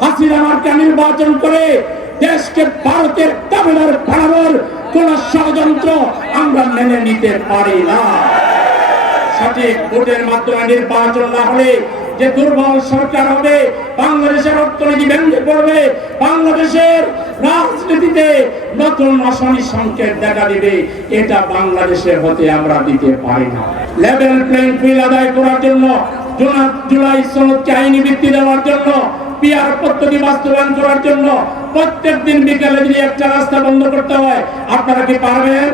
হাসিনা মার্কা নির্বাচন করে দেশকে ভারতের তামিলার বানানোর কোন ষড়যন্ত্র আমরা মেনে নিতে পারি না। সঠিক ভোটের মাধ্যমে নির্বাচন না হলে যে দুর্বল সরকার হবে, বাংলাদেশের অর্থনীতি ভেঙে পড়বে, বাংলাদেশের রাজনীতিতে নতুন অশনি সংকেত দেখা দিবে, এটা বাংলাদেশের হতে আমরা দিতে পারি না। লেভেল প্লেইং ফিল্ড আদায় করার জন্য জুলাই সনদকে আইনি ভিত্তি দেওয়ার জন্য পিয়ার পদ্ধতি বাস্তবায়ন করার জন্য প্রত্যেক দিন বিকালে যদি একটা রাস্তা বন্ধ করতে হয়, আপনারা কি পারবেন?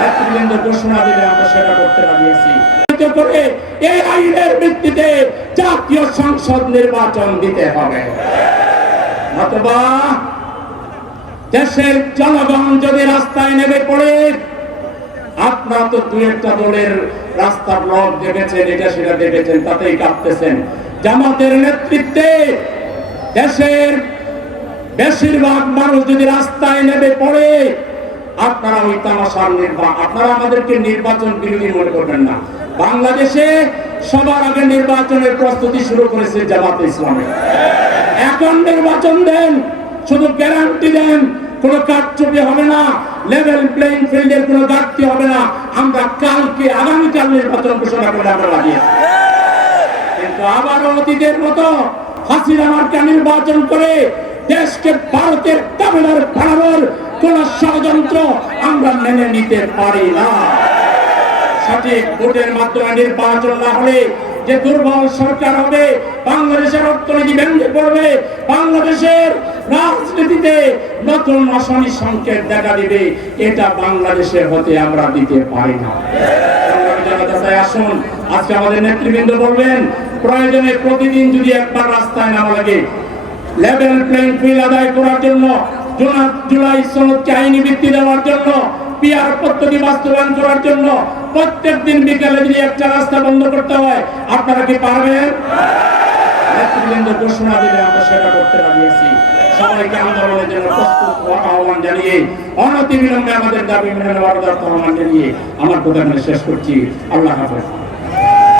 নেতৃবৃন্দ ঘোষণা দিলে আমরা সেটা করতে রাজি করে এই আইনের ভিত্তিতে জাতীয় সংসদ নির্বাচন দিতে হবে। অথবা দেশের জনগণ যদি রাস্তায় নেমে পড়ে, আপনারা তো দু একটা দলের রাস্তা ব্লক দেখেছেন, এটা সেটা দেখেছেন, তাতেই কাঁপতেছেন। জামাতের নেতৃত্বে দেশের বেশিরভাগ মানুষ যদি রাস্তায় নেমে পড়ে, আপনারা ওই তামাশার নির্বাচন, আপনারা আমাদেরকে নির্বাচন বিরোধী মনে করবেন না। বাংলাদেশে সবার আগে নির্বাচনের প্রস্তুতি শুরু করেছে জামাত ইসলামে। এখন নির্বাচন দেন, শুধু গ্যারান্টি দেন, কোনো কারচুপি হবে না লেভেল প্লেইং ফিল্ডের কোনো ঘাটতি হবে না। আমরা কালকে, আগামীকাল নির্বাচন ঘোষণা করে আমরা লাগিয়েছি আবারও অতীতের মতো হাসিনা মার্কা নির্বাচন করে দেশকে ভারতের তামিলার বানানোর কোন ষড়যন্ত্র আমরা মেনে নিতে পারি না। সঠিক ভোটের মাধ্যমে নির্বাচন না হলে যে দুর্বল সরকার হবে, বাংলাদেশের অর্থনীতি ভেঙে পড়বে, বাংলাদেশের রাজনীতিতে নতুন অশনি সংকেত দেখা দিবে, এটা বাংলাদেশের হতে আমরা দিতে পারি না। সংগ্রামী আসুন। আজকে আমাদের নেতৃবৃন্দ বলবেন, প্রয়োজনে প্রতিদিন যদি একবার রাস্তায় নামা লাগে, লেভেল প্লেইং ফিল্ড আদায় করার জন্য জুলাই সনদকে আইনি ভিত্তি দেওয়ার জন্য পিয়ার পদ্ধতি বাস্তবায়ন করার জন্য, প্রত্যেক দিন বিকালে যদি একটা রাস্তা বন্ধ করতে হয়, আপনারা কি পারবেন? নেতৃবৃন্দ ঘোষণা দিলে আমরা সেটা করতে রাজি সবাইকে আন্দোলনের জন্য প্রস্তুত আহ্বান জানিয়ে অনতি বিলম্বে আমাদের দাবি মেনে নেওয়ার আহ্বান জানিয়ে আমার প্রধান শেষ করছি। আল্লাহ হাফেজ।